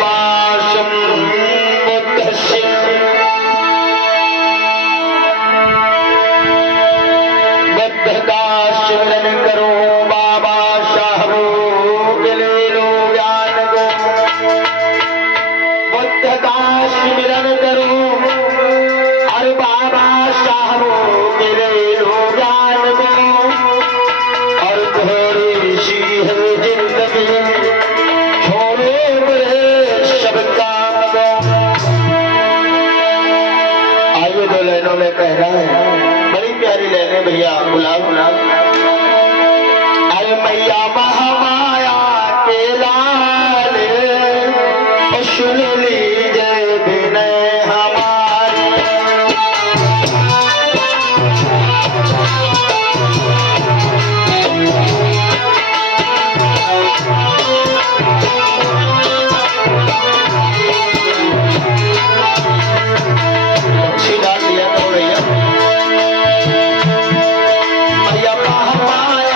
माशम मुद्दस्य बुद्ध का सिमरन करो बाबा साहबो के ले लो ज्ञान को बुद्ध का सिमरन करो और बाबा साहबो के ले लो ज्ञान को और थोड़ी सी है जिंदगी छोड़ो मेरे सब काम को। आइए दो लाइनों में कहना है, बड़ी प्यारी लाइनें भैया, गुलाब गुलाब। अरे मैया महामाया के लाल सुनो